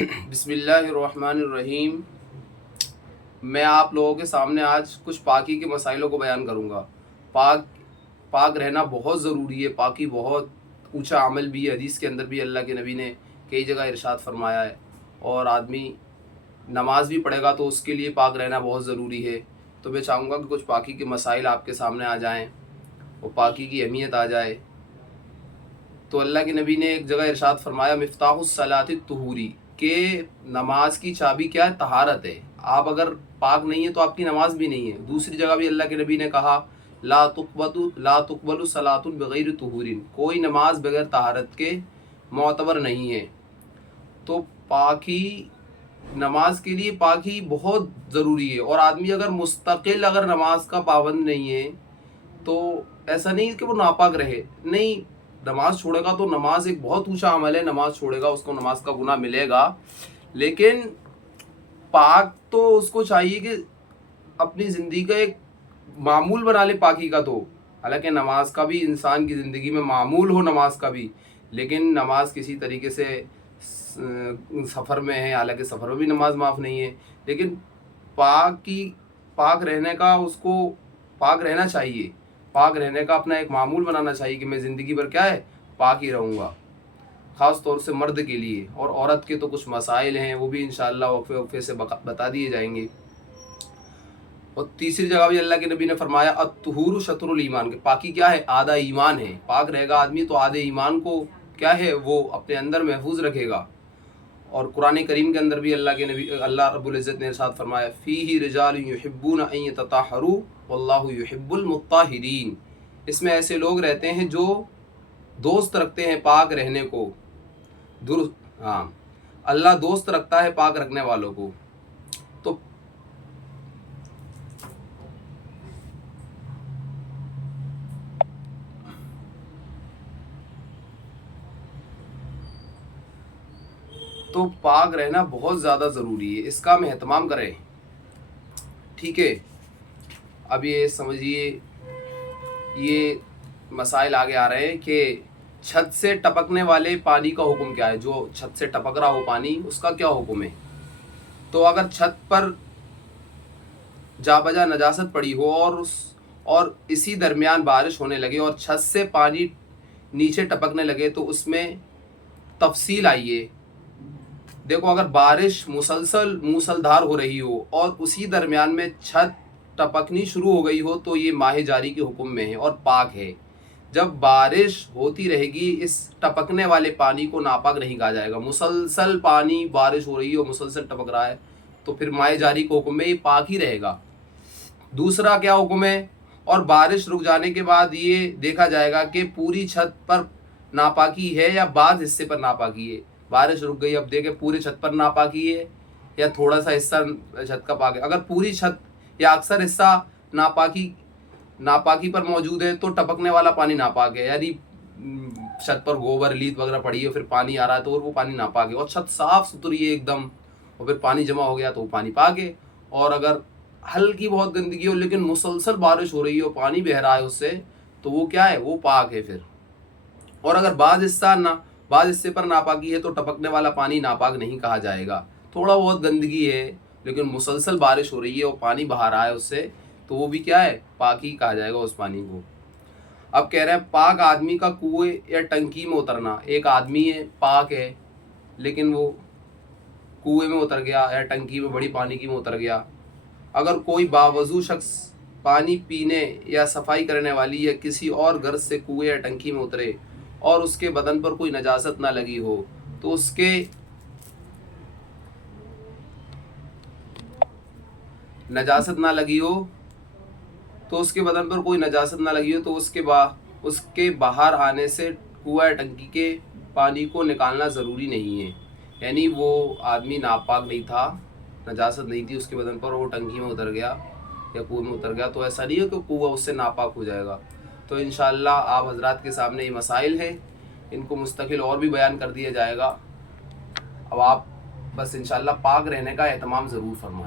بسم اللہ الرحمن الرحیم۔ میں آپ لوگوں کے سامنے آج کچھ پاکی کے مسائلوں کو بیان کروں گا۔ پاک رہنا بہت ضروری ہے۔ پاکی بہت اونچا عمل بھی ہے۔ حدیث کے اندر بھی اللہ کے نبی نے کئی جگہ ارشاد فرمایا ہے، اور آدمی نماز بھی پڑھے گا تو اس کے لیے پاک رہنا بہت ضروری ہے۔ تو میں چاہوں گا کہ کچھ پاکی کے مسائل آپ کے سامنے آ جائیں اور پاکی کی اہمیت آ جائے۔ تو اللہ کے نبی نے ایک جگہ ارشاد فرمایا، مفتاح الصلاۃ الطہوری، کہ نماز کی چابی کیا ہے؟ طہارت ہے۔ آپ اگر پاک نہیں ہے تو آپ کی نماز بھی نہیں ہے۔ دوسری جگہ بھی اللہ کے نبی نے کہا، لا تقبل صلاۃ بغیر طہور، کوئی نماز بغیر طہارت کے معتبر نہیں ہے۔ تو پاکی، نماز کے لیے پاکی بہت ضروری ہے، اور آدمی اگر مستقل نماز کا پابند نہیں ہے تو ایسا نہیں کہ وہ ناپاک رہے، نہیں، نماز چھوڑے گا تو نماز ایک بہت اونچا عمل ہے، نماز چھوڑے گا اس کو نماز کا گناہ ملے گا، لیکن پاک تو اس کو چاہیے کہ اپنی زندگی کا ایک معمول بنا لے پاکی کا۔ تو حالانکہ نماز کا بھی انسان کی زندگی میں معمول ہو نماز کا بھی، لیکن نماز کسی طریقے سے سفر میں ہے، حالانکہ سفر میں بھی نماز معاف نہیں ہے، لیکن پاک رہنے کا، اس کو پاک رہنا چاہیے، پاک رہنے کا اپنا ایک معمول بنانا چاہیے کہ میں زندگی بھر کیا ہے، پاک ہی رہوں گا، خاص طور سے مرد کے لیے۔ اور عورت کے تو کچھ مسائل ہیں، وہ بھی انشاءاللہ وقفے سے بتا دیے جائیں گے۔ اور تیسری جگہ بھی اللہ کے نبی نے فرمایا، الطہور شطر الایمان، کہ پاکی کیا ہے؟ آدھا ایمان ہے۔ پاک رہے گا آدمی تو آدھے ایمان کو کیا ہے، وہ اپنے اندر محفوظ رکھے گا۔ اور قرآن کریم کے اندر بھی اللہ رب العزت نے ارشاد فرمایا، فیہ رجال یحبون ان یتطہروا واللہ یحب المطہرین، اس میں ایسے لوگ رہتے ہیں جو دوست رکھتے ہیں پاک رہنے کو، ہاں، اللہ دوست رکھتا ہے پاک رکھنے والوں کو۔ تو پاک رہنا بہت زیادہ ضروری ہے، اس کا ہم اہتمام کریں، ٹھیک ہے۔ اب یہ سمجھیے، یہ مسائل آگے آ رہے ہیں کہ چھت سے ٹپکنے والے پانی کا حکم کیا ہے؟ جو چھت سے ٹپک رہا ہو پانی، اس کا کیا حکم ہے؟ تو اگر چھت پر جا بجا نجاست پڑی ہو اور اسی درمیان بارش ہونے لگے اور چھت سے پانی نیچے ٹپکنے لگے، تو اس میں تفصیل آئیے۔ دیکھو، اگر بارش موسلدھار ہو رہی ہو اور اسی درمیان میں چھت ٹپکنی شروع ہو گئی ہو، تو یہ ماہ جاری کے حکم میں ہے اور پاک ہے۔ جب بارش ہوتی رہے گی، اس ٹپکنے والے پانی کو ناپاک نہیں کہا جائے گا۔ مسلسل پانی، بارش ہو رہی ہے اور مسلسل ٹپک رہا ہے، تو پھر ماہ جاری کے حکم میں یہ پاک ہی رہے گا۔ دوسرا کیا حکم ہے؟ اور بارش رک جانے کے بعد یہ دیکھا جائے گا کہ پوری چھت پر ناپاکی ہے یا بعض حصے پر ناپاکی ہے۔ بارش رک گئی، اب دیکھیں پورے چھت پر ناپاکی ہے یا تھوڑا سا حصہ چھت کا پاک ہے۔ اگر پوری چھت یا اکثر حصہ ناپاکی پر موجود ہے تو ٹپکنے والا پانی ناپاک ہے، یعنی چھت پر گوبر لیت وغیرہ پڑی ہے، پھر پانی آ رہا ہے تو وہ پانی ناپاک ہے۔ اور چھت صاف ستھری ہے ایک دم، اور پھر پانی جمع ہو گیا تو وہ پانی پاک ہے۔ اور اگر ہلکی بہت گندگی ہو لیکن مسلسل بارش ہو رہی ہے اور پانی بہہ رہا ہے اس سے، تو وہ کیا ہے؟ وہ پاک ہے پھر۔ اور اگر بعض حصے پر ناپاکی ہے تو ٹپکنے والا پانی ناپاک نہیں کہا جائے گا۔ تھوڑا بہت گندگی ہے لیکن مسلسل بارش ہو رہی ہے اور پانی بہا رہا ہے اس سے، تو وہ بھی کیا ہے؟ پاک ہی کہا جائے گا اس پانی کو۔ اب کہہ رہے ہیں پاک آدمی کا کنویں یا ٹنکی میں اترنا۔ ایک آدمی ہے، پاک ہے، لیکن وہ کنویں میں اتر گیا یا ٹنکی میں بڑی پانی کی میں اتر گیا۔ اگر کوئی باوضو شخص پانی پینے یا صفائی کرنے والی یا کسی اور غرض سے کنویں یا ٹنکی میں اترے اور اس کے بدن پر کوئی نجاست نہ لگی ہو، تو اس کے بدن پر کوئی نجاست نہ لگی ہو تو اس کے باہر آنے سے کنواں یا ٹنکی کے پانی کو نکالنا ضروری نہیں ہے۔ یعنی وہ آدمی ناپاک نہیں تھا، نجاست نہیں تھی اس کے بدن پر، وہ ٹنکی میں اتر گیا یا کنویں میں اتر گیا، تو ایسا نہیں ہے کہ کنواں اس سے ناپاک ہو جائے گا۔ تو انشاءاللہ آپ حضرات کے سامنے یہ مسائل ہیں، ان کو مستقل اور بھی بیان کر دیا جائے گا۔ اب آپ بس انشاءاللہ پاک رہنے کا اہتمام ضرور فرمائیں۔